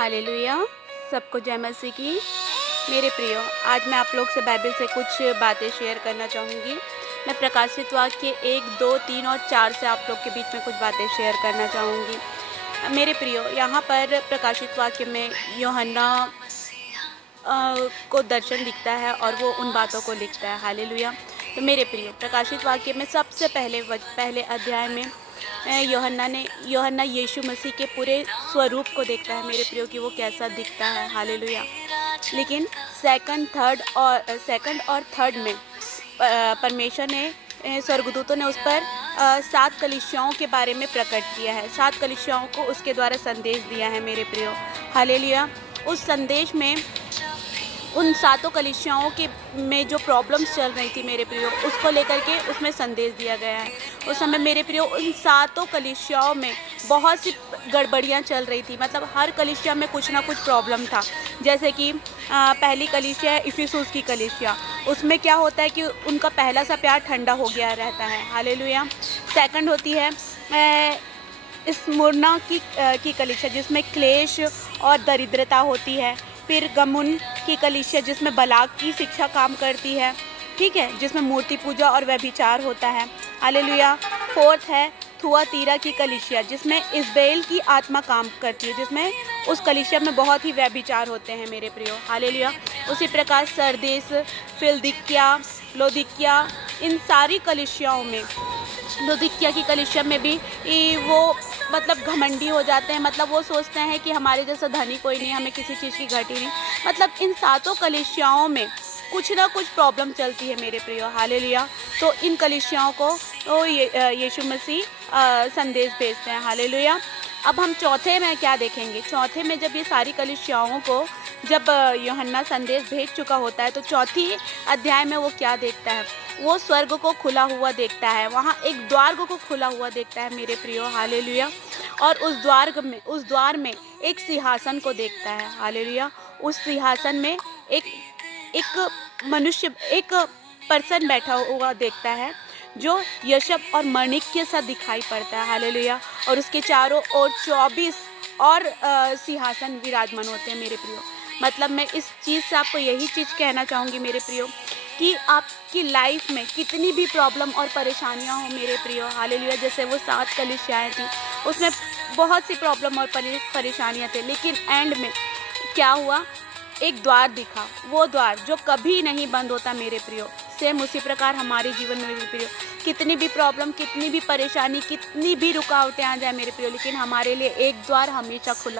Hallelujah. सबको जय मसीह की। मेरे प्रियो, आज मैं आप लोग से बाइबल से कुछ बातें शेयर करना चाहूँगी। मैं प्रकाशित वाक्य 1, 2, 3 और 4 से आप लोग के बीच में कुछ बातें शेयर करना चाहूँगी। मेरे प्रियो, यहाँ पर प्रकाशित वाक्य में यूहन्ना को दर्शन दिखता है और वो उन बातों को लिखता है। हालेलुया। तो मेरे प्रियो, प्रकाशित वाक्य में सबसे पहले अध्याय में यूहन्ना यीशु मसीह के पूरे स्वरूप को देखता है मेरे प्रियो, कि वो कैसा दिखता है। हालेलुया। लेकिन सेकंड और थर्ड में परमेश्वर ने स्वर्गदूतों ने उस पर 7 कलीसियाओं के बारे में प्रकट किया है। 7 कलीसियाओं को उसके द्वारा संदेश दिया है मेरे प्रियो। हालेलुया। उस संदेश में उन 7 कलीसियाओं के में जो प्रॉब्लम्स चल रही थी मेरे प्रियो, उसको लेकर के उसमें संदेश दिया गया है। उस समय मेरे प्रियो, उन 7 कलीसियाओं में बहुत सी गड़बड़ियाँ चल रही थी। मतलब हर कलीसिया में कुछ ना कुछ प्रॉब्लम था। जैसे कि पहली कलीसिया है इफिसुस की कलीसिया, उसमें क्या होता है कि उनका पहला सा प्यार ठंडा हो गया रहता है। हालेलुया। सेकंड होती है स्मुरना की कलीसिया, जिसमें क्लेश और दरिद्रता होती है। फिर गमुन की कलीसिया, जिसमें बलाक की शिक्षा काम करती है, ठीक है, जिसमें मूर्ति पूजा और व्यभिचार होता है। हालेलुया। फोर्थ है थुआतीरा की कलीसिया, जिसमें इज़बेल की आत्मा काम करती है, जिसमें उस कलीसिया में बहुत ही व्यभिचार होते हैं मेरे प्रियो। हालेलुया। उसी प्रकार सरदेस, फिलदिकिया, लोदिकिया, इन सारी कलीसियाओं में, लोदिकिया की कलीसिया में भी वो मतलब घमंडी हो जाते हैं। मतलब वो सोचते हैं कि हमारे जैसा धनी कोई नहीं, हमें किसी चीज़ की घटी नहीं। मतलब इन 7 कलीसियाओं में कुछ ना कुछ प्रॉब्लम चलती है मेरे प्रियो। हालेलुया। तो इन कलीसियाओं को यीशु मसीह संदेश भेजते हैं। हालेलुया। अब हम चौथे में क्या देखेंगे? चौथे में जब ये सारी कलीसियाओं को जब यूहन्ना संदेश भेज चुका होता है, तो चौथी अध्याय में वो क्या देखता है? वो स्वर्ग को खुला हुआ देखता है। वहाँ एक द्वार को खुला हुआ देखता है मेरे प्रियो। हालेलुया। और उस द्वार में एक सिंहासन को देखता है। हालेलुया। उस सिंहासन में एक मनुष्य, एक पर्सन बैठा हुआ देखता है, जो यशब और माणिक्य सा दिखाई पड़ता है। हालेलुया। और उसके चारों ओर 24 और सिंहासन विराजमान होते हैं मेरे प्रियो। मतलब मैं इस चीज़ से आपको यही चीज़ कहना चाहूँगी मेरे प्रियो, कि आपकी लाइफ में कितनी भी प्रॉब्लम और परेशानियाँ हो मेरे प्रियो। हालेलुया। जैसे वो 7 कलीसियाएँ थी, उसमें बहुत सी प्रॉब्लम और परेशानियाँ थे, लेकिन एंड में क्या हुआ? एक द्वार दिखा, वो द्वार जो कभी नहीं बंद होता मेरे प्रियो। सेम उसी प्रकार हमारे जीवन में मेरे प्रियो, कितनी भी प्रॉब्लम, कितनी भी परेशानी, कितनी भी रुकावटें आ जाए मेरे प्रियो, लेकिन हमारे लिए एक द्वार हमेशा खुला